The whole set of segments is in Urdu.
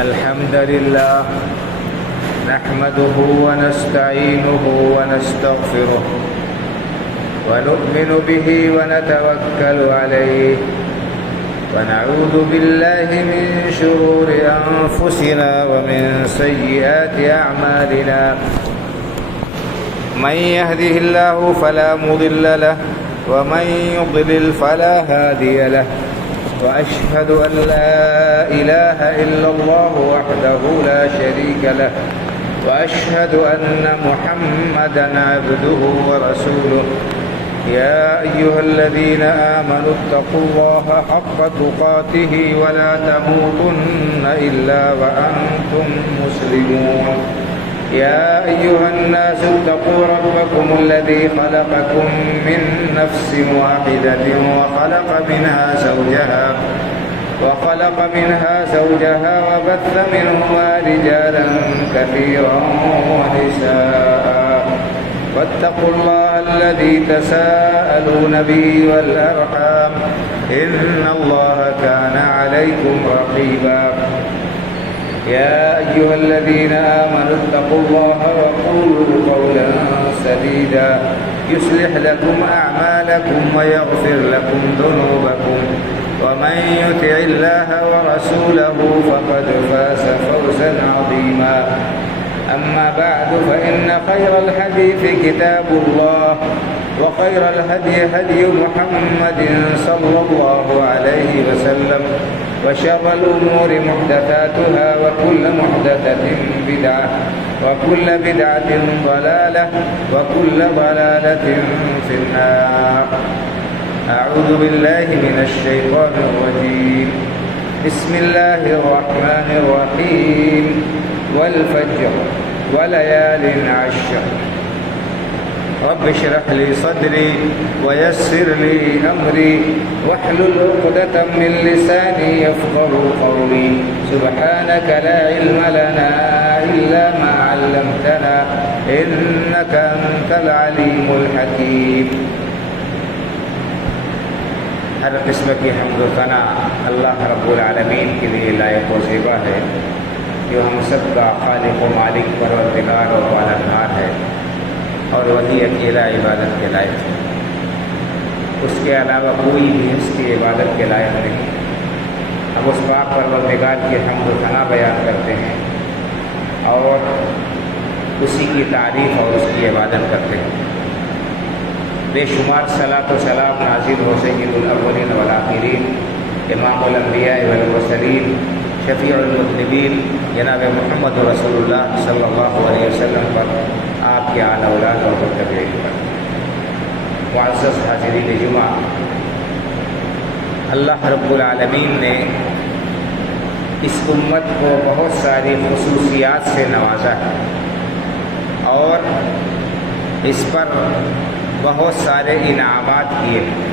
الحمد لله نحمده ونستعينه ونستغفره ونؤمن به ونتوكل عليه ونعوذ بالله من شرور أنفسنا ومن سيئات أعمالنا من يهده الله فلا مضل له ومن يضلل فلا هادي له وأشهد أن لا إله إلا الله وحده لا شريك له وأشهد أن محمدا عبده ورسوله يا أيها الذين آمنوا اتقوا الله حق تقاته ولا تموتن إلا وأنتم مسلمون يا أيها الناس اتقوا ربكم الذي خلقكم من نفس واحدة وخلق منها زوجها وبث منهما رجالا كثيرا ونساء واتقوا الله الذي تساءلون به والأرحام إن الله كان عليكم رقيبا يا أيها الذين آمنوا اتقوا الله وقولوا قولا سديدا يصلح لكم أعمالكم ويغفر لكم ذنوبكم ومن يطع الله ورسوله فقد فاز فوزا عظيما أما بعد فإن خير الحديث كتاب الله وخير الهدي هدي محمد صلى الله عليه وسلم وشر الأمور محدثاتها وكل محدثة بدعة وكل بدعة ضلالة وكل ضلالة في النار أعوذ بالله من الشيطان الرجيم بسم الله الرحمن الرحيم والفجر وليال عشر رب اشرح لي صدري ويسر لي أمري واحلل عقدة من لساني يفقهوا قولي سبحانك لا علم لنا إلا ما علمتنا إنك أنت العليم الحكيم ہر قسم کی حمد و ثنا اللہ رب العالمین کے لیے لائق و زیبا ہے، جو ہم سب کا خالق و مالک پروردگار و پالنہار ہے، اور وہی اکیلا عبادت کے لائق ہے، اس کے علاوہ کوئی بھی اس کی عبادت کے لائق نہیں۔ ہم اس پاک پروردگار کی حمد و ثنا بیان کرتے ہیں اور اسی کی تعریف اور اس کی عبادت کرتے ہیں۔ بے شمار صلاۃ و سلام نازل ہو سید الاولین والآخرین امام الانبیاء والمرسلین شفیع المذنبین جناب محمد رسول اللہ صلی اللہ علیہ وسلم پر، آپ کے آل اولاد اور متبعین پر۔ معزز حاضرین جمعہ، اللہ رب العالمین نے اس امت کو بہت ساری خصوصیات سے نوازا ہے اور اس پر بہت سارے انعامات کیے ہیں۔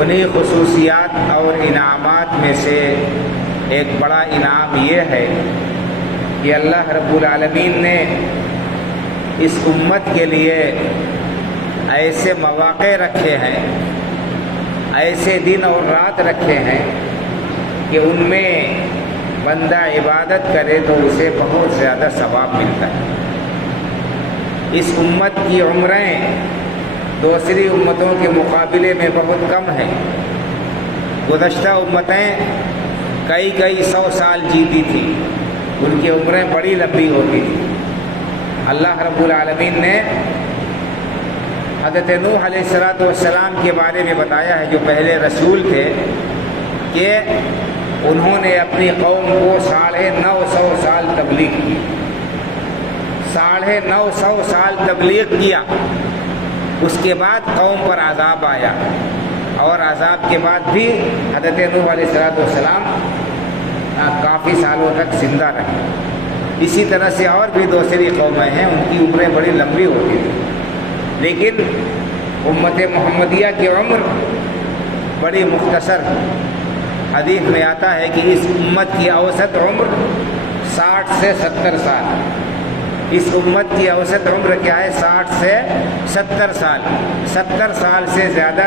انہی خصوصیات اور انعامات میں سے ایک بڑا انعام یہ ہے کہ اللہ رب العالمین نے اس امت کے لیے ایسے مواقع رکھے ہیں، ایسے دن اور رات رکھے ہیں کہ ان میں بندہ عبادت کرے تو اسے بہت زیادہ ثواب ملتا ہے۔ اس امت کی عمریں دوسری امتوں کے مقابلے میں بہت کم ہیں۔ گزشتہ امتیں کئی سو سال جیتی تھیں، ان کی عمریں بڑی لمبی ہوتی تھیں۔ اللہ رب العالمین نے حضرت نوح علیہ السلام کے بارے میں بتایا ہے، جو پہلے رسول تھے، کہ انہوں نے اپنی قوم کو 950 سال تبلیغ کی، 950 سال تبلیغ کیا۔ اس کے بعد قوم پر عذاب آیا، اور عذاب کے بعد بھی حضرت نوح علیہ السلام کافی سالوں تک زندہ رہے۔ اسی طرح سے اور بھی دوسری قومیں ہیں، ان کی عمریں بڑی لمبی ہوتی تھیں، لیکن امت محمدیہ کی عمر بڑی مختصر ہے۔ حدیث میں آتا ہے کہ اس امت کی اوسط عمر 60 سے 70 سال۔ اس امت کی اوسط عمر کیا ہے؟ 60 سے 70 سال۔ 70 سال سے زیادہ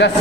10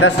10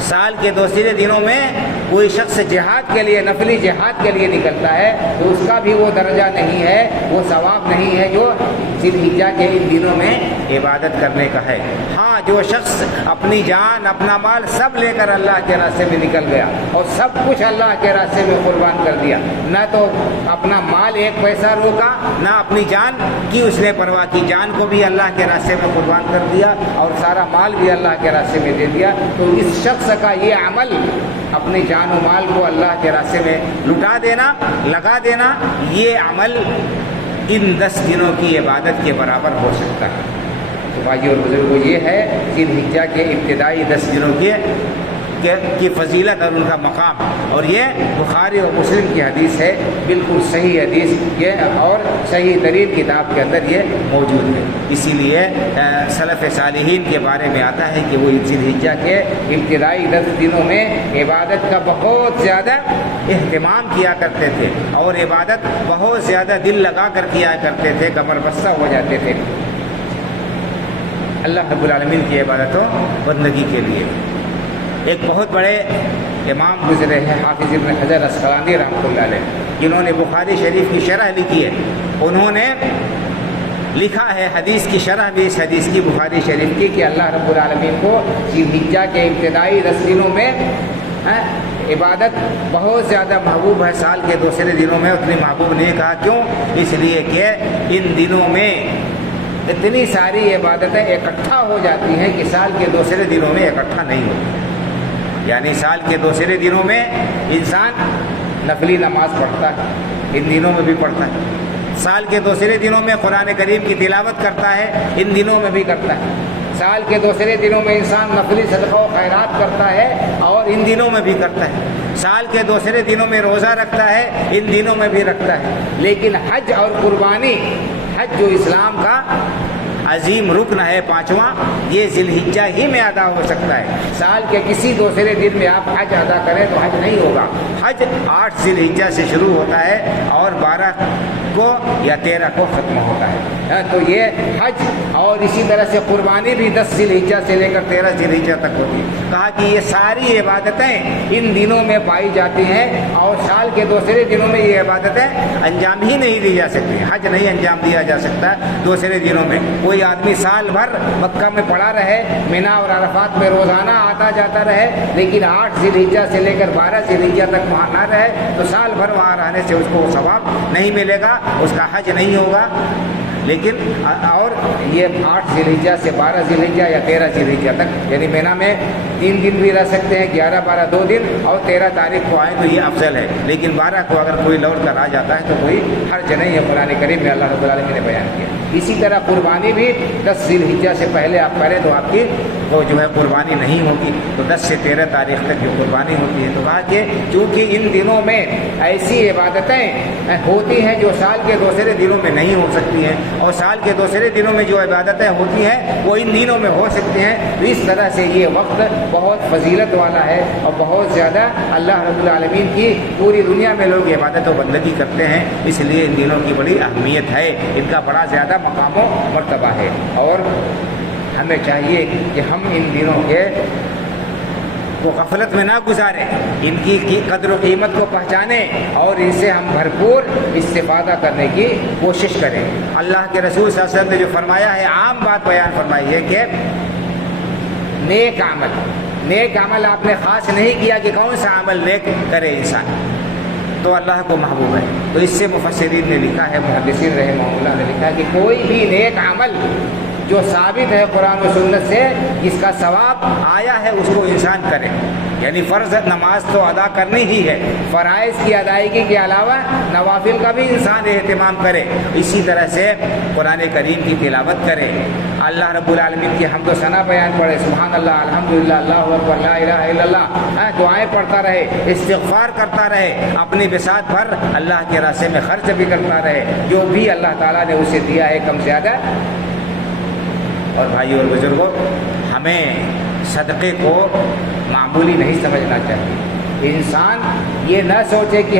سال کے دوسرے دنوں میں کوئی شخص جہاد کے لیے، نفلی جہاد کے لیے نکلتا ہے تو اس کا بھی وہ درجہ نہیں ہے، وہ ثواب نہیں ہے جو ذی الحجہ کے ان دنوں میں عبادت کرنے کا ہے۔ ہاں، جو شخص اپنی جان، اپنا مال سب لے کر اللہ کے راستے میں نکل گیا اور سب کچھ اللہ کے راستے میں قربان کر دیا، نہ تو اپنا مال ایک پیسہ روکا، نہ اپنی جان کی اس نے پرواہ کی، جان کو بھی اللہ کے راستے میں قربان کر دیا اور سارا مال بھی اللہ کے راستے میں دے دیا، تو اس شخص کا یہ عمل، اپنی جان و مال کو اللہ کے راستے میں لٹا دینا، لگا دینا، یہ عمل ان 10 دنوں کی عبادت کے برابر ہو سکتا ہے۔ تو بھائیو اور بزرگوں، یہ ہے ذی الحجہ کے ابتدائی 10 دنوں کی فضیلت اور ان کا مقام، اور یہ بخاری اور مسلم کی حدیث ہے، بالکل صحیح حدیث یہ، اور صحیح ترین کتاب کے اندر یہ موجود ہے۔ اسی لیے سلف صالحین کے بارے میں آتا ہے کہ وہ ذی الحجہ کے ابتدائی 10 دنوں میں عبادت کا بہت زیادہ اہتمام کیا کرتے تھے اور عبادت بہت زیادہ دل لگا کر کیا کرتے تھے، کمر بستہ ہو جاتے تھے اللہ رب العالمین کی عبادت و بندگی کے لیے۔ ایک بہت بڑے امام گزرے ہیں، حافظ ابن حجر اسقلانی رحمۃ اللہ علیہ، جنہوں نے بخاری شریف کی شرح لکھی ہے۔ انہوں نے لکھا ہے حدیث کی شرح بھی اس حدیث کی بخاری شریف کی کہ اللہ رب العالمین کو ذی الحجہ کے ابتدائی 10 دنوں میں عبادت بہت زیادہ محبوب ہے، سال کے دوسرے دنوں میں اتنی محبوب نہیں۔ کہا کیوں؟ اس لیے کہ ان دنوں میں اتنی ساری عبادتیں اکٹھا ہو جاتی ہیں کہ سال کے دوسرے دنوں میں اکٹھا نہیں ہوتی۔ یعنی سال کے دوسرے دنوں میں انسان نفلی نماز پڑھتا ہے، ان دنوں میں بھی پڑھتا ہے، سال کے دوسرے دنوں میں قرآن کریم کی تلاوت کرتا ہے، ان دنوں میں بھی کرتا ہے، سال کے دوسرے دنوں میں انسان نفلی صدقہ و خیرات کرتا ہے اور ان دنوں میں بھی کرتا ہے، سال کے دوسرے دنوں میں روزہ رکھتا ہے، ان دنوں میں بھی رکھتا ہے۔ لیکن حج اور قربانی، حج جو اسلام کا عظیم رکن ہے 5واں، یہ ذی الحجہ ہی میں ادا ہو سکتا ہے۔ سال کے کسی دوسرے دن میں آپ حج ادا کریں تو حج نہیں ہوگا۔ حج 8 ذی الحجہ سے شروع ہوتا ہے اور 12 کو یا 13 کو ختم ہوتا ہے۔ تو یہ حج اور اسی طرح سے قربانی بھی 10 ذی الحجہ سے لے کر 13 ذی الحجہ تک ہوتی ہے۔ کہا کہ یہ ساری عبادتیں ان دنوں میں پائی جاتی ہیں اور سال کے دوسرے دنوں میں یہ عبادتیں انجام ہی نہیں دی جا سکتی۔ حج نہیں انجام دیا جا سکتا دوسرے دنوں میں۔ کوئی آدمی سال بھر مکہ میں پڑا رہے، مینا اور عرفات میں روزانہ آتا جاتا رہے، لیکن 8 ذی الحجہ سے لے کر 12 ذی الحجہ تک وہاں نہ رہے تو سال بھر وہاں رہنے سے اس کو ثواب نہیں ملے گا، اس کا حج نہیں ہوگا۔ لیکن اور یہ 8 ذی الحجہ سے 12 ذی الحجہ یا 13 ذی الحجہ تک، یعنی مینا میں 3 دن بھی رہ سکتے ہیں، 11 12 2 دن، اور 13 تاریخ کو آئیں تو یہ افضل ہے۔ لیکن 12 کو اگر کوئی لوٹ کر آ جاتا ہے تو کوئی حرج نہیں ہے، قرآن کریم میں اللہ رب العالمین نے بیان کیا۔ اسی طرح قربانی بھی 10 ذی الحجہ سے پہلے آپ کریں تو آپ کی وہ جو ہے قربانی نہیں ہوگی، تو 10 سے 13 تاریخ تک جو قربانی ہوتی ہے۔ تو کہا کہ چونکہ ان دنوں میں ایسی عبادتیں ہوتی ہیں جو سال کے دوسرے دنوں میں نہیں ہو سکتی ہیں، اور سال کے دوسرے دنوں میں جو عبادتیں ہوتی ہیں وہ ان دنوں میں ہو سکتی ہیں، تو اس طرح سے یہ وقت بہت فضیلت والا ہے اور بہت زیادہ اللہ رب العالمین کی پوری دنیا میں لوگ عبادت و بندگی کرتے ہیں، اس لیے ان دنوں کی بڑی اہمیت ہے، ان کا بڑا زیادہ مقام و مرتبہ ہے۔ اور ہمیں چاہیے کہ ہم ان دنوں کے کو غفلت میں نہ گزاریں، ان کی قدر و قیمت کو پہچانیں اور ان سے ہم بھرپور استفادہ کرنے کی کوشش کریں۔ اللہ کے رسول صلی اللہ علیہ وسلم نے جو فرمایا ہے، عام بات بیان فرمائی ہے کہ نیک عمل آپ نے خاص نہیں کیا کہ کون سا عمل نیک کرے انسان تو اللہ کو محبوب ہے۔ تو اس سے مفسرین نے لکھا ہے، محدثین رحمہ اللہ نے لکھا کہ کوئی بھی نیک عمل جو ثابت ہے قرآن و سنت سے، جس کا ثواب آیا ہے، اس کو انسان کرے۔ یعنی فرض نماز تو ادا کرنی ہی ہے، فرائض کی ادائیگی کے علاوہ نوافل کا بھی انسان اہتمام کرے۔ اسی طرح سے قرآن کریم کی تلاوت کرے، اللہ رب العالمین کی حمد و ثنا بیان پڑھے، سبحان اللہ، الحمدللہ، اللہ اکبر، لا الہ الا اللہ، دعائیں پڑھتا رہے، استغفار کرتا رہے، اپنی بساط بھر اللہ کے راستے میں خرچ بھی کرتا رہے، جو بھی اللہ تعالیٰ نے اسے دیا ہے کم زیادہ۔ اور بھائیو اور بزرگوں، ہمیں صدقے کو معمولی نہیں سمجھنا چاہیے۔ انسان یہ نہ سوچے کہ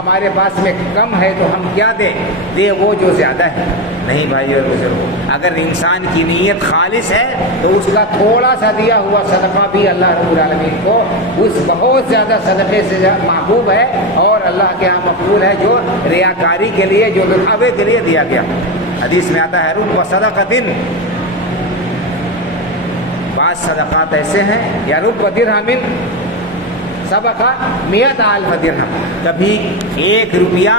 ہمارے پاس میں کم ہے تو ہم کیا دیں؟ دے وہ جو زیادہ ہے۔ نہیں بھائی اور بزرگوں، اگر انسان کی نیت خالص ہے تو اس کا تھوڑا سا دیا ہوا صدقہ بھی اللہ رب العالمین کو اس بہت زیادہ صدقے سے محبوب ہے اور اللہ کے ہاں مقبول ہے جو ریاکاری کے لیے، جو دکھاوے کے لیے دیا گیا۔ حدیث میں آتا ہے رب صدقۃ، بعض صدقات ایسے ہیں یا رب درہم سبقہ 100,000 درہم، کبھی 1 روپیہ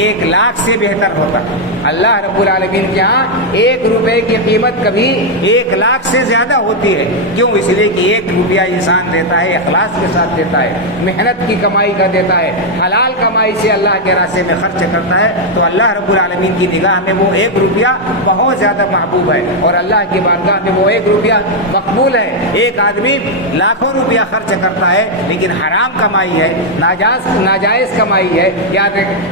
1 لاکھ سے بہتر ہوتا ہے۔ اللہ رب العالمین کے ہاں 1 روپے کی قیمت کبھی 1 لاکھ سے زیادہ ہوتی ہے۔ کیوں؟ اس لیے کہ 1 روپیہ انسان دیتا ہے، اخلاص کے ساتھ دیتا ہے، محنت کی کمائی کا دیتا ہے، حلال کمائی سے اللہ کے راستے میں خرچ کرتا ہے، تو اللہ رب العالمین کی نگاہ میں وہ 1 روپیہ بہت زیادہ محبوب ہے اور اللہ کی بارگاہ میں وہ 1 روپیہ مقبول ہے۔ ایک آدمی لاکھوں روپیہ خرچ کرتا ہے لیکن حرام کمائی ہے، ناجائز کمائی ہے یا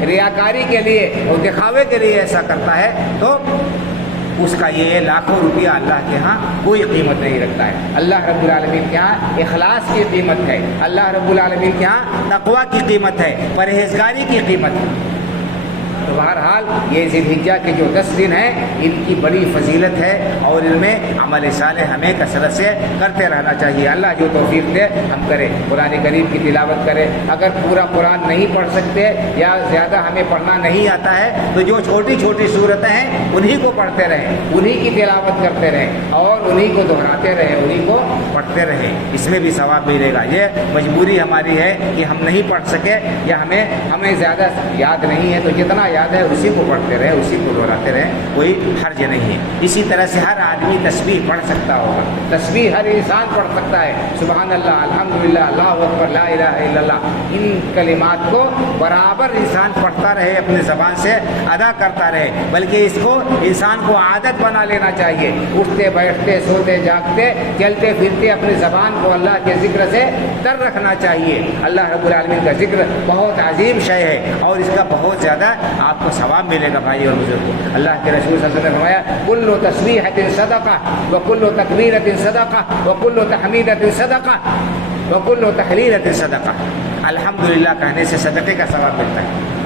ریاکاری کے لیے اور دکھاوے کے لیے ایسا کرتا ہے تو اس کا یہ لاکھوں روپیہ اللہ کے ہاں کوئی قیمت نہیں رکھتا ہے۔ اللہ رب العالمین کے ہاں اخلاص کی قیمت ہے، اللہ رب العالمین کے ہاں تقویٰ کی قیمت ہے، پرہیزگاری کی قیمت ہے۔ تو بہرحال یہ ذی الحجہ کے جو 10 دن ہیں ان کی بڑی فضیلت ہے اور ان میں عمل صالح ہمیں کثرت سے کرتے رہنا چاہیے۔ اللہ جو توفیق دے ہم کریں، قرآن کریم کی تلاوت کریں۔ اگر پورا قرآن نہیں پڑھ سکتے یا زیادہ ہمیں پڑھنا نہیں آتا ہے تو جو چھوٹی چھوٹی صورتیں ہیں انہی کو پڑھتے رہیں، انہی کی تلاوت کرتے رہیں اور انہی کو دہراتے رہیں، انہی کو پڑھتے رہیں، اس میں بھی ثواب ملے گا۔ یہ مجبوری ہماری ہے کہ ہم نہیں پڑھ سکے یا ہمیں زیادہ یاد نہیں ہے، تو جتنا یاد ہے اسی کو پڑھتے رہے، اسی کو دہراتے رہے، کوئی حرج نہیں ہے۔ اسی طرح سے ہر آدمی تسبیح پڑھ سکتا ہوگا، تسبیح ہر انسان پڑھ سکتا ہے، سبحان اللہ، الحمدللہ، اللہ اکبر، لا الہ الا اللہ، ان کلمات کو برابر انسان پڑھتا رہے، اپنے زبان سے ادا کرتا رہے، بلکہ اس کو انسان کو عادت بنا لینا چاہیے۔ اٹھتے بیٹھتے سوتے جاگتے چلتے پھرتے اپنی زبان کو اللہ کے ذکر سے تر رکھنا چاہیے۔ اللہ رب العالمین کا ذکر بہت عظیم شے ہے اور اس کا بہت زیادہ آپ کو ثواب ملے گا بھائی اور بزرگوں۔ اللہ کے رسول صلی اللہ علیہ وسلم نے فرمایا کل تسبیحۃ صدقہ وکل تکبیرۃ صدقہ وکل تحمیدۃ صدقہ وکل تحلیلۃ صدقہ۔ الحمدللہ کہنے سے صدقے کا ثواب ملتا ہے،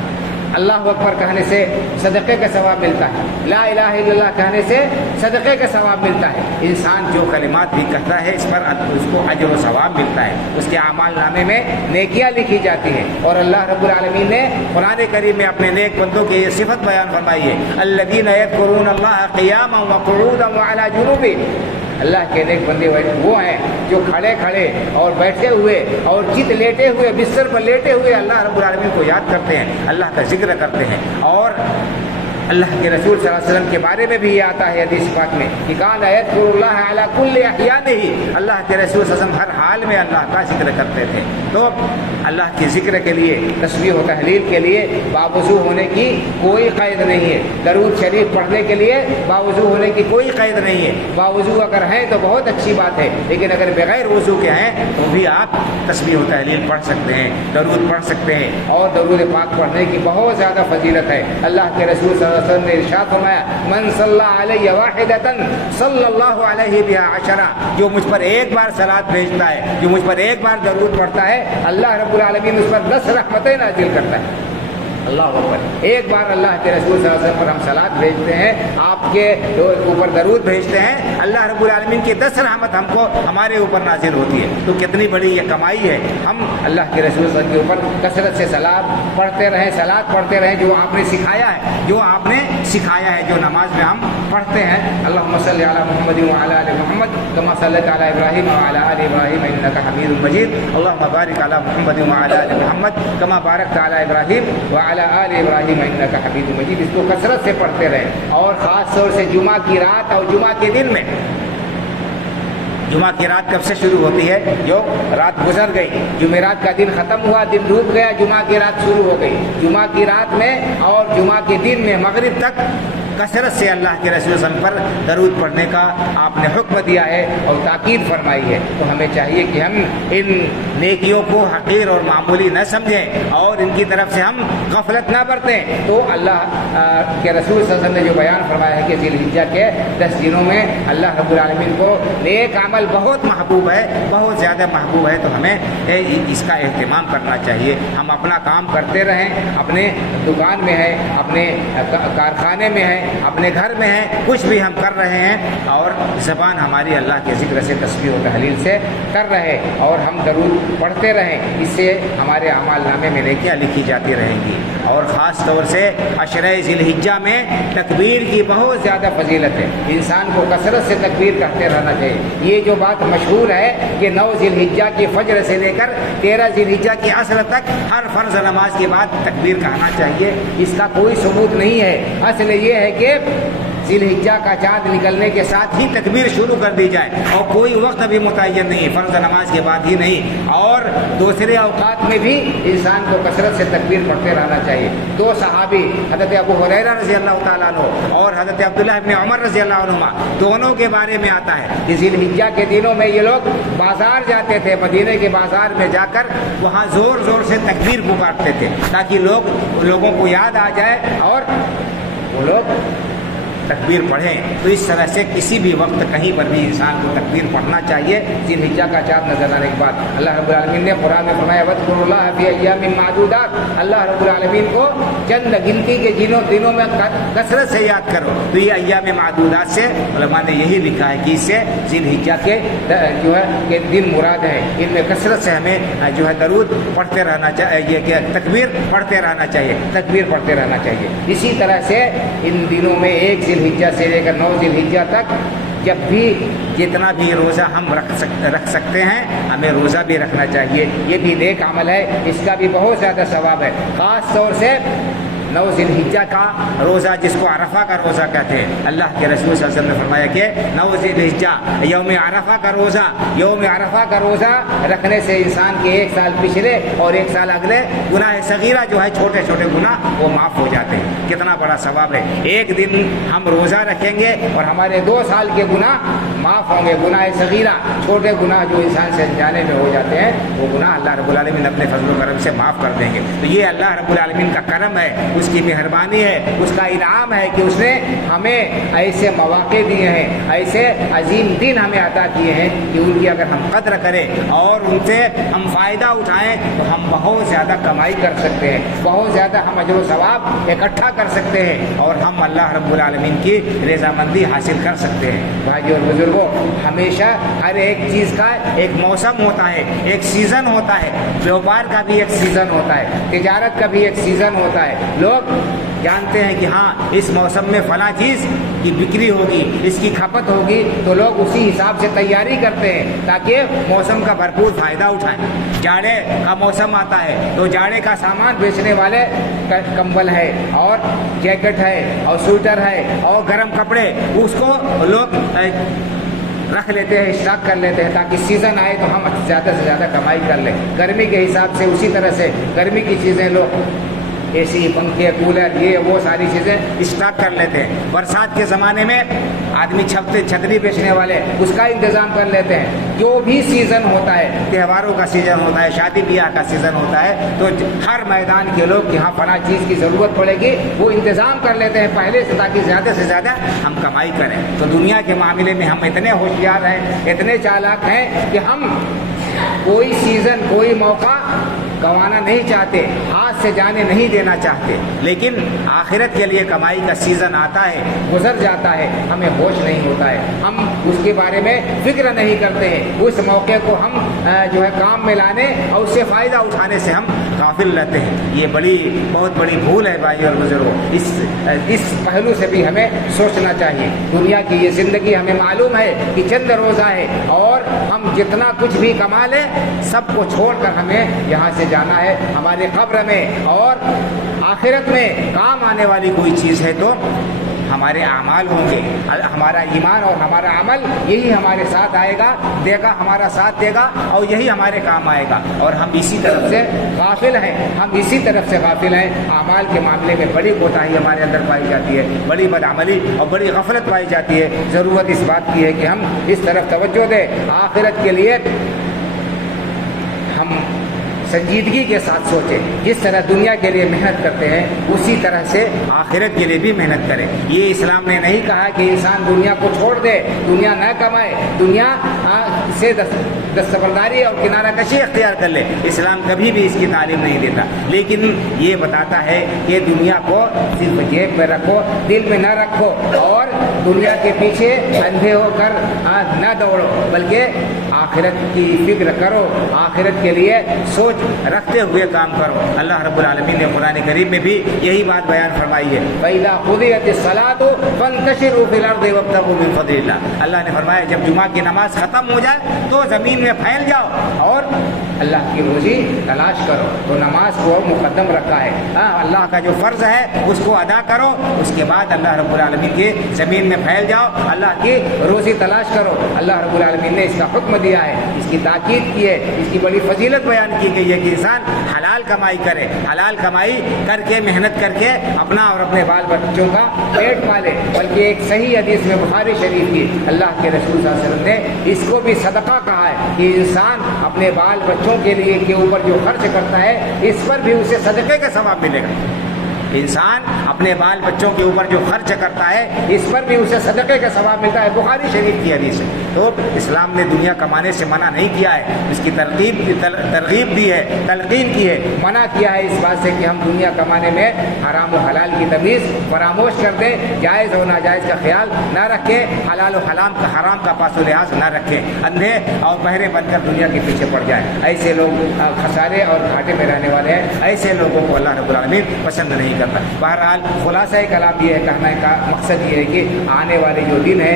اللہ اکبر کہنے سے صدقے کا ثواب ملتا ہے، لا الہ الا اللہ کہنے سے صدقے کا ثواب ملتا ہے۔ انسان جو کلمات بھی کہتا ہے اس پر اس کو اجر و ثواب ملتا ہے، اس کے اعمال نامے میں نیکیاں لکھی جاتی ہیں۔ اور اللہ رب العالمین نے قرآن کریم میں اپنے نیک بندوں کی یہ صفت بیان فرمائی ہے، الذین یذکرون اللہ قیاما وقعودا وعلی جنوبہم۔ اللہ کے نیک بندے وہ ہیں جو کھڑے کھڑے اور بیٹھے ہوئے اور چت لیٹے ہوئے بستر پر لیٹے ہوئے اللہ رب العالمین کو یاد کرتے ہیں، اللہ کا ذکر کرتے ہیں۔ اور اللہ کے رسول صلی اللہ علیہ وسلم کے بارے میں بھی یہ آتا ہے حدیث پاک میں کہ کان یذکر اللہ علی کل احیانہ، اللہ کے رسول صلی اللہ علیہ وسلم ہر حال میں اللہ کا ذکر کرتے تھے۔ تو اللہ کے ذکر کے لیے، تسبیح و تحلیل کے لیے باوضو ہونے کی کوئی قید نہیں ہے، درود شریف پڑھنے کے لیے باوضو ہونے کی کوئی قید نہیں ہے۔ باوضو اگر ہیں تو بہت اچھی بات ہے، لیکن اگر بغیر وضو کے ہیں تو بھی آپ تسبیح و تحلیل پڑھ سکتے ہیں، درود پڑھ سکتے ہیں، اور درود پاک پڑھنے کی بہت زیادہ فضیلت ہے۔ اللہ کے رسول صلی اللہ علیہ وسلم نے ارشاد فرمایا من صلی علیہ واحدۃ صلی اللہ علیہ بہا عشرہ، جو مجھ پر ایک بار صلاۃ بھیجتا ہے، جو مجھ پر ایک بار درود پڑھتا ہے، اللہ رب العالمین اس پر 10 رحمتیں نازل کرتا ہے۔ اللہ اکبر، ایک بار اللہ کے رسول صلی اللہ علیہ وسلم پر ہم صلاۃ بھیجتے ہیں، آپ کے اوپر درود بھیجتے ہیں، اللہ رب العالمین کی 10 رحمت ہم کو ہمارے اوپر نازل ہوتی ہے۔ تو کتنی بڑی یہ کمائی ہے۔ ہم اللہ کے رسول صلی اللہ علیہ وسلم کے اوپر کثرت سے صلاۃ پڑھتے رہیں، صلاۃ پڑھتے رہیں جو آپ نے سکھایا ہے، جو آپ نے سکھایا ہے، جو نماز میں ہم پڑھتے ہیں۔ اللہم صلی علی محمد وعلی آل محمد کما صلیت علی ابراہیم وعلی آل ابراہیم انک حمید مجید۔ اللہم بارک علی محمد وعلی آل محمد کما بارکت علی ابراہیم وعلی آل ابراہیم انک حمید مجید۔ اس کو کثرت سے پڑھتے رہیں، اور خاص طور سے جمعہ کی رات اور جمعہ کے دن میں۔ جمعہ کی رات کب سے شروع ہوتی ہے؟ جو رات گزر گئی، جمعرات کا دن ختم ہوا، دن ڈوب گیا، جمعہ کی رات شروع ہو گئی۔ جمعہ کی رات میں اور جمعہ کے دن میں مغرب تک کثرت سے اللہ کے رسول صلی اللہ علیہ وسلم پر درود پڑھنے کا آپ نے حکم دیا ہے اور تاکید فرمائی ہے۔ تو ہمیں چاہیے کہ ہم ان نیکیوں کو حقیر اور معمولی نہ سمجھیں اور ان کی طرف سے ہم غفلت نہ برتیں۔ تو اللہ کے رسول صلی اللہ علیہ وسلم نے جو بیان فرمایا ہے کہ ذی الحجہ کے 10 دنوں میں اللہ رب العالمین کو نیک عمل بہت محبوب ہے، بہت زیادہ محبوب ہے، تو ہمیں اس کا اہتمام کرنا چاہیے۔ ہم اپنا کام کرتے رہیں، اپنے دکان میں ہے، اپنے کارخانے میں ہے، اپنے گھر میں ہے، کچھ بھی ہم کر رہے ہیں اور زبان ہماری اللہ کے ذکر سے تسبیح و تحلیل سے کر رہے اور ہم درود پڑھتے رہیں، اس سے ہمارے اعمال نامے میں نیکیاں لکھی جاتی رہیں گی۔ اور خاص طور سے عشرہ ذی الحجہ میں تکبیر کی بہت زیادہ فضیلت ہے، انسان کو کثرت سے تکبیر کہتے رہنا چاہیے۔ یہ جو بات مشہور ہے کہ 9 ذی الحجہ کی فجر سے لے کر 13 ذی الحجہ کی عصر تک ہر فرض نماز کے بعد تکبیر کہنا چاہیے، اس کا کوئی ثبوت نہیں ہے۔ اصل یہ ہے کہ ذی الحجہ کا چاند نکلنے کے ساتھ ہی تکبیر شروع کر دی جائے اور کوئی وقت ابھی متعین نہیں، فرض نماز کے بعد ہی نہیں، اور دوسرے اوقات میں بھی انسان کو کثرت سے تکبیر پڑھتے رہنا چاہیے۔ 2 صحابی حضرت ابو ہریرہ رضی اللہ تعالیٰ عنہ اور حضرت عبداللہ ابن عمر رضی اللہ عنہما دونوں کے بارے میں آتا ہے کہ ذی الحجہ کے دنوں میں یہ لوگ بازار جاتے تھے، مدینے کے بازار میں جا کر وہاں زور زور سے تکبیر پکارتے تھے تاکہ لوگوں کو یاد آ جائے اور وہ لوگ تکبیر پڑھیں۔ تو اس طرح سے کسی بھی وقت کہیں پر بھی انسان کو تکبیر پڑھنا چاہیے۔ ذی الحجہ کا چاند نظر آنے کے بعد اللہ رب العالمین نے قرآن میں فرمایا وَاذْكُرُوا اللَّهَ فِي أَيَّامٍ مَّعْدُودَاتٍ، اللہ رب العالمین کو چند گنتی کے دنوں میں کثرت سے یاد کرو۔ تو یہ ایام معدودات سے علماء نے یہی لکھا ہے کہ اس سے ذی الحجہ کے جو ہے کہ دن مراد ہے، ان میں کثرت سے ہمیں جو ہے درود پڑھتے رہنا چاہیے، کہ تکبیر پڑھتے رہنا چاہیے، تکبیر پڑھتے رہنا چاہیے۔ اسی طرح سے ان دنوں میں 1 ذی الحجہ سے لے کر 9 ذی الحجہ تک جب بھی جتنا بھی روزہ ہم رکھ سکتے ہیں ہمیں روزہ بھی رکھنا چاہیے۔ یہ بھی نیک عمل ہے، اس کا بھی بہت زیادہ ثواب ہے۔ خاص طور سے 9 ذی الحجہ کا روزہ جس کو عرفہ کا روزہ کہتے ہیں، اللہ کے رسول صلی اللہ علیہ وسلم نے فرمایا کہ 9 ذی الحجہ یوم عرفہ کا روزہ رکھنے سے انسان کے 1 سال پچھلے اور 1 سال اگلے گناہ صغیرہ جو ہے چھوٹے چھوٹے گناہ وہ معاف ہو جاتے ہیں۔ کتنا بڑا ثواب ہے، ایک دن ہم روزہ رکھیں گے اور ہمارے 2 سال کے گناہ معاف ہوں گے۔ گناہ صغیرہ چھوٹے گناہ جو انسان سے انجانے میں ہو جاتے ہیں وہ گناہ اللہ رب العالمین اپنے فضل و کرم سے معاف کر دیں گے۔ تو یہ اللہ رب العالمین کا کرم ہے، اس کی مہربانی ہے، اس کا انعام ہے کہ اس نے ہمیں ایسے مواقع دیے ہیں، ایسے عظیم دن ہمیں عطا کیے ہیں کہ ان کی اگر ہم قدر کریں اور ان سے ہم فائدہ اٹھائیں تو ہم بہت زیادہ کمائی کر سکتے ہیں، بہت زیادہ ہم اجر و ثواب اکٹھا کر سکتے ہیں اور ہم اللہ رب العالمین کی رضامندی حاصل کر سکتے ہیں۔ بھائی اور بزرگوں، ہمیشہ ہر ایک چیز کا ایک موسم ہوتا ہے، ایک سیزن ہوتا ہے، بیوپار کا بھی ایک سیزن ہوتا ہے، تجارت کا بھی ایک سیزن ہوتا ہے۔ لوگ جانتے ہیں کہ ہاں اس موسم میں فلاں چیز کی بکری ہوگی، اس کی کھپت ہوگی، تو لوگ اسی حساب سے تیاری کرتے ہیں تاکہ موسم کا بھرپور فائدہ اٹھائیں۔ جاڑے کا موسم آتا ہے تو جاڑے کا سامان بیچنے والے کمبل ہے اور جیکٹ ہے اور سویٹر ہے اور گرم کپڑے، اس کو لوگ رکھ لیتے ہیں، اسٹاک کر لیتے ہیں تاکہ سیزن آئے تو ہم زیادہ سے زیادہ کمائی کر لیں۔ گرمی کے حساب سے اسی طرح سے گرمی کی چیزیں لوگ اے سی، پنکھے، کولر، یہ وہ ساری چیزیں اسٹاک کر لیتے ہیں۔ برسات کے زمانے میں آدمی چھتری بیچنے والے اس کا انتظام کر لیتے ہیں۔ جو بھی سیزن ہوتا ہے، تہواروں کا سیزن ہوتا ہے، شادی بیاہ کا سیزن ہوتا ہے، تو ہر میدان کے لوگ یہاں فلاں چیز کی ضرورت پڑے گی وہ انتظام کر لیتے ہیں پہلے سے تاکہ زیادہ سے زیادہ ہم کمائی کریں۔ تو دنیا کے معاملے میں ہم اتنے ہوشیار ہیں، اتنے چالاک ہیں کہ ہم کوئی سیزن، کوئی موقع گنوانا نہیں چاہتے، ہاتھ سے جانے نہیں دینا چاہتے، لیکن آخرت کے لیے کمائی کا سیزن آتا ہے، گزر جاتا ہے، ہمیں ہوش نہیں ہوتا ہے، ہم اس کے بارے میں فکر نہیں کرتے ہیں، اس موقع کو ہم جو ہے کام میں لانے اور اس سے فائدہ اٹھانے سے ہم غافل رہتے ہیں۔ یہ بہت بڑی بھول ہے بھائی اور بزرگوں، اس پہلو سے بھی ہمیں سوچنا چاہیے۔ دنیا کی یہ زندگی ہمیں معلوم ہے کہ چند روزہ ہے اور ہم جتنا کچھ بھی کما لیں سب کو چھوڑ کر ہمیں یہاں سے جانا ہے۔ ہمارے قبر میں اور آخرت میں کام آنے والی کوئی چیز ہے تو ہمارے اعمال ہوں گے، ہمارا ایمان اور ہمارا عمل یہی ہمارے ساتھ آئے گا، دے گا، ہمارا ساتھ دے گا اور یہی ہمارے کام آئے گا۔ اور ہم اسی طرف سے غافل ہیں، ہم اسی طرف سے غافل ہیں۔ اعمال کے معاملے میں بڑی کوتاہی ہمارے اندر پائی جاتی ہے، بڑی بدعملی اور بڑی غفلت پائی جاتی ہے۔ ضرورت اس بات کی ہے کہ ہم اس طرف توجہ دیں، آخرت کے لیے ہم سنجیدگی کے ساتھ سوچیں۔ جس طرح دنیا کے لیے محنت کرتے ہیں اسی طرح سے آخرت کے لیے بھی محنت کریں۔ یہ اسلام نے نہیں کہا کہ انسان دنیا کو چھوڑ دے، دنیا نہ کمائے، دنیا سے دستبرداری اور کنارہ کشی اختیار کر لے۔ اسلام کبھی بھی اس کی تعلیم نہیں دیتا، لیکن یہ بتاتا ہے کہ دنیا کو صرف جیب میں رکھو، دل میں نہ رکھو، اور دنیا کے پیچھے اندھے ہو کر نہ دوڑو، بلکہ آخرت کی فکر کرو، آخرت کے لیے سوچ رکھتے ہوئے کام کرو۔ اللہ رب العالمین نے قرآن کریم میں بھی یہی بات بیان فرمائی ہے، فَإِذَا قُضِيَتِ الصَّلَاةُ فَانتَشِرُوا فِي الْأَرْضِ وَابْتَغُوا مِن فَضْلِ اللَّهِ۔ اللہ نے فرمایا جب جمعہ کی نماز ختم ہو جائے تو زمین میں پھیل جاؤ اور اللہ کی روزی تلاش کرو۔ تو نماز کو مقدم رکھا ہے، اللہ کا جو فرض ہے اس کو ادا کرو، اس کے بعد اللہ رب العالمین کے زمین میں پھیل جاؤ، اللہ کی روزی تلاش کرو۔ اللہ رب العالمین نے اس کا حکم دیا ہے، اس کی تاکید کی ہے، اس کی بڑی فضیلت بیان کی گئی ہے کہ انسان حلال کمائی کرے، حلال کمائی کر کے، محنت کر کے اپنا اور اپنے بال بچوں کا پیٹ پالے۔ بلکہ ایک صحیح حدیث میں بخاری شریف کی اللہ کے رسول صلی اللہ علیہ وسلم نے اس کو بھی صدقہ کہا ہے کہ انسان اپنے بال بچوں کے لیے کے اوپر جو خرچ کرتا ہے اس پر بھی اسے صدقے کا ثواب ملے گا۔ انسان اپنے بال بچوں کے اوپر جو خرچ کرتا ہے اس پر بھی اسے صدقے کا ثواب ملتا ہے، بخاری شریف کی حدیث ہے۔ تو اسلام نے دنیا کمانے سے منع نہیں کیا ہے، اس کی ترغیب دی ہے، تلقین کی ہے، منع کیا ہے اس بات سے کہ ہم دنیا کمانے میں حرام و حلال کی تمیز فراموش کر دیں، جائز و ناجائز کا خیال نہ رکھیں، حلال و حرام کا پاس و لحاظ نہ رکھیں، اندھے اور بہرے بن کر دنیا کے پیچھے پڑ جائیں۔ ایسے لوگ خسارے اور گھاٹے میں رہنے والے ہیں، ایسے لوگوں کو اللہ رب العالمین پسند نہیں کرتا۔ بہرحال خلاصہ کلام یہ ہے، کہنے کا مقصد یہ ہے کہ آنے والے جو دن ہے،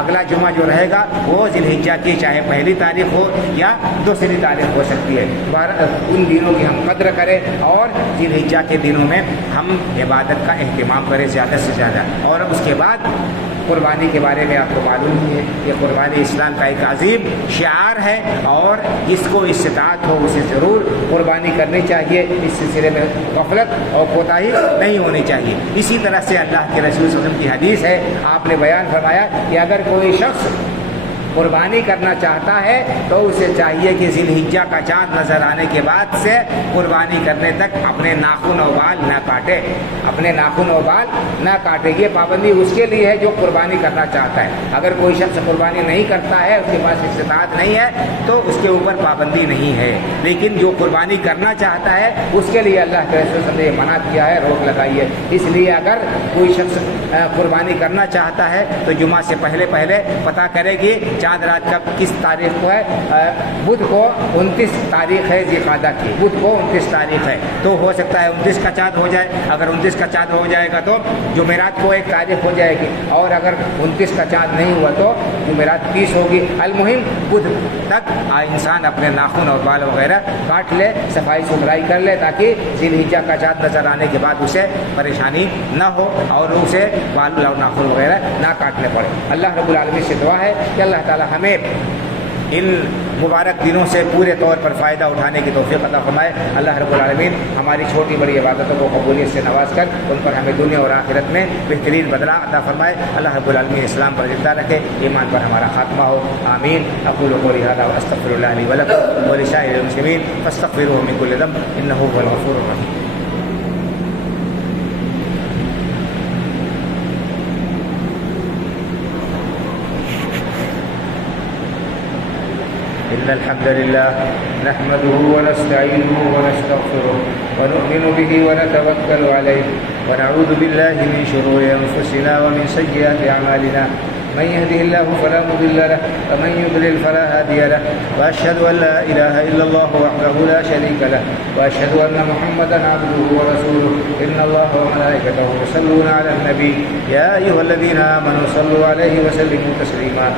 اگلا جمعہ جو رہے گا وہ ذی الحجہ کی چاہے پہلی تاریخ ہو یا دوسری تاریخ ہو سکتی ہے، ان دنوں کی ہم قدر کریں اور ذی الحجہ کے دنوں میں ہم عبادت کا اہتمام کریں زیادہ سے زیادہ۔ اور اس کے بعد قربانی کے بارے میں آپ کو معلوم ہی ہے کہ قربانی اسلام کا ایک عظیم شعار ہے، اور جس کو استطاعت ہو اسے ضرور قربانی کرنی چاہیے۔ اس سلسلے میں غفلت اور کوتاہی نہیں ہونی چاہیے۔ اسی طرح سے اللہ کے رسول صلی اللہ علیہ وسلم کی حدیث ہے، آپ نے بیان فرمایا کہ اگر کوئی شخص قربانی کرنا چاہتا ہے تو اسے چاہیے کہ ذی الحجہ کا چاند نظر آنے کے بعد سے قربانی کرنے تک اپنے ناخن و بال نہ کاٹے، اپنے ناخن و بال نہ کاٹے۔ یہ پابندی اس کے لیے ہے جو قربانی کرنا چاہتا ہے۔ اگر کوئی شخص قربانی نہیں کرتا ہے، اس کے پاس استطاعت نہیں ہے، تو اس کے اوپر پابندی نہیں ہے، لیکن جو قربانی کرنا چاہتا ہے اس کے لیے اللہ کے رسول نے منع کیا ہے، روک لگائی ہے۔ اس لیے اگر کوئی شخص قربانی کرنا چاہتا ہے تو جمعہ سے پہلے پتہ کرے گی چاند رات کا کس تاریخ کو ہے، بدھ کو 29 تاریخ ہے ذی القعدہ کی، بدھ کو 29 تاریخ ہے، تو ہو سکتا ہے 29 کا چاند ہو جائے۔ اگر 29 کا چاند ہو جائے گا تو جمعرات کو 1 تاریخ ہو جائے گی، اور اگر 29 کا چاند نہیں ہوا تو جمعرات 30 ہوگی۔ المہم بدھ تک انسان اپنے ناخن اور بال وغیرہ کاٹ لے، صفائی ستھرائی کر لے، تاکہ ذی الحجہ کا چاند نظر آنے کے بعد اسے پریشانی نہ ہو اور اسے بال اور ناخن وغیرہ نہ کاٹنے پڑے۔ اللہ رب العالمین سے دعا ہے کہ اللہ تعالی ہمیں ان مبارک دنوں سے پورے طور پر فائدہ اٹھانے کی توفیق عطا فرمائے۔ اللہ رب العالمین ہماری چھوٹی بڑی عبادتوں کو قبولیت سے نواز کر ان پر ہمیں دنیا اور آخرت میں بہترین بدلہ عطا فرمائے۔ اللہ رب العالمین اسلام پر زندہ رکھے، ایمان پر ہمارا خاتمہ ہو، آمین۔ اقول قولی ھذا واستغفر اللہ لی ولکم ولسائر المسلمین فاستغفروہ من کل ذنب انہ ھو الغفور الرحیم۔ إن الحمد لله نحمده ونستعينه ونستغفره ونؤمن به ونتوكل عليه ونعوذ بالله من شرور أنفسنا ومن سيئات أعمالنا من يهده الله فلا مضل له ومن يضلل فلا هادي له وأشهد أن لا إله إلا الله وحده لا شريك له وأشهد أن محمدا عبده ورسوله إن الله وملائكته يصلون على النبي يا أيها الذين آمنوا صلوا عليه وسلموا تسليما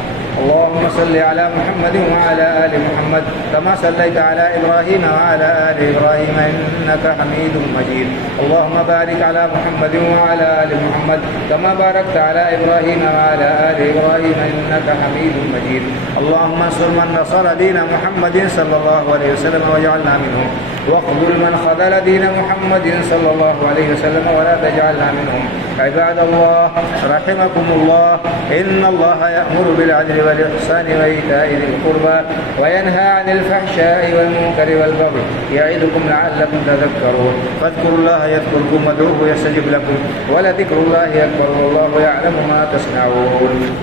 اللهم صل على محمد وعلى آل محمد كما صليت على إبراهيم وعلى آل إبراهيم إنك حميد مجيد اللهم بارك على محمد وعلى آل محمد كما باركت على إبراهيم وعلى آل إبراهيم إنك حميد مجيد اللهم انصر من نصر دين محمد صلى الله عليه وسلم واجعلنا منهم واخذل من خذل دين محمد صلى الله عليه وسلم ولا تجعلنا منهم عباد الله رحمكم الله إن الله يأمر بالعدل والإحسان وإيتاء ذي القربى وينهى عن الفحشاء والمنكر والبغي يعظكم لعلكم تذكرون فاذكروا الله يذكركم وادعوه يستجب لكم ولذكر الله أكبر والله يعلم ما تصنعون